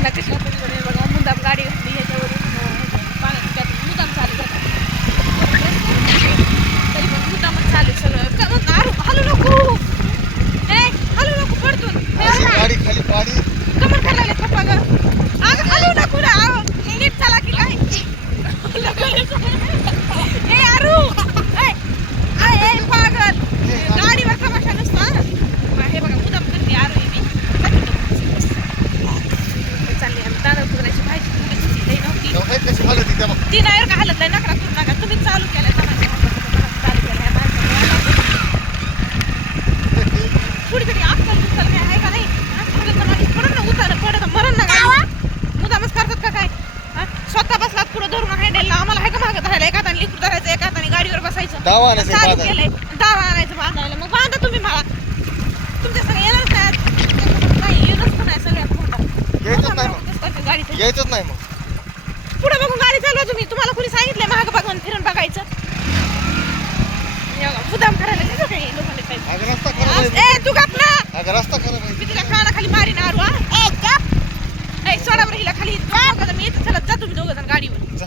यांना कशी वाटत बघा बघा मुद्दाम गाडी घातली ह्याच्यावरून अं, पाण्याची टाकी मुद्दाम चालू करतात तरी पण मुद्दामच चालू आहे सगळं का मग आरू हलू नको ए हलू नको पडतून अशी गाडी खाली पाडी कमर करायला लागले पप्पा ग आग हलू नको ना आव नीट चला की काय ए आरू ए ए, ए पागल गाडीवर तमाशा नसतो हा. हे बघा मुद्दाम करते आरू आहे मी चालली आम्ही तांदूळ फुगण्याची भाजी फुगण्याची लई नव्हती तेव्हा काय कशी हालत त्या मग ती नाही का हालत नाही? नकरा करू नका तुम्ही चालू केलं चालू केलं ह्या माणसाने. थोडी तरी अक्कल बिक्कल काय आहे का नाही? हा? आपलं तर माणूस पडन ना उतार पडत मरण ना मुदामच करतात का काय? हा? स्वतः बसलात पुढे धरून हँडलला आम्हाला आहे का मागं धरायला? एका हाताने लिकूड धरायचं एका हाताने गाडीवर बसायचं. दावा आणायचा चालू बाजार. केलंय. दावा आणायचं बांधायला मग बांधा तुम्ही मला. तुमच्या सगळं येणार नाही. नाही येणंच पण आहे सगळ्यात मोठा यायचंच नाही मग. यायचंच नाही मग. पुढे बघून गाडी चालवा तुम्ही. तुम्हाला कुणी सांगितलंय महाग बघून फिरून बघायचं? हे करायला काही? लोकांनी ए तू गप ना! अगं रस्ता खराब आहे. मी तिला कानाखाली मारीन आरू हा? ए गप! ए सोडा बरं हिला खाली जा मी येते चला जा तुम्ही दोघं जण गाडीवर. जा.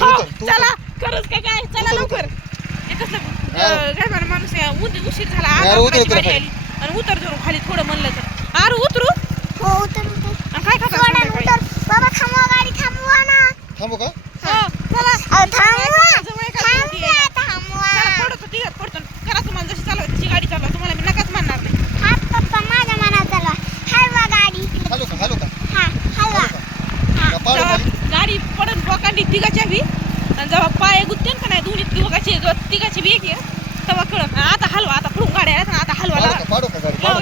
हो. चला खरंच काय काय? चला लवकर. माणूस उशीर झाला. आली. आणि उतर धरून खाली थोडं म्हणलं तर. आरू उतरू. हो उतर उतर आणि काय खाता सोडा संध्याकाळी? उतर बाबा थांबवा गाडी थांबवा ना थांबू का? हो, चला पडतो तिघात पडतो. करा तुम्हाला जशी गाडी चालवा. तुम्हाला मी नकाच म्हणणार नाही. हा गाडी. हॅलो का? हॅलो का? हा हलवा. का? पाडू जेव्हा खाली. गाडी पडन बोकांडी तिघाच्या बी. आणि जेव्हा पाय गुत्तेन का नाही दोन्ही तिघाची तिघाची बी एक आहे, तेव्हा कळत आता हलवा आता पुढून गाडी आहेत ना आता हलवा पाडू का? लावा पाडू का? गाडी? लाव.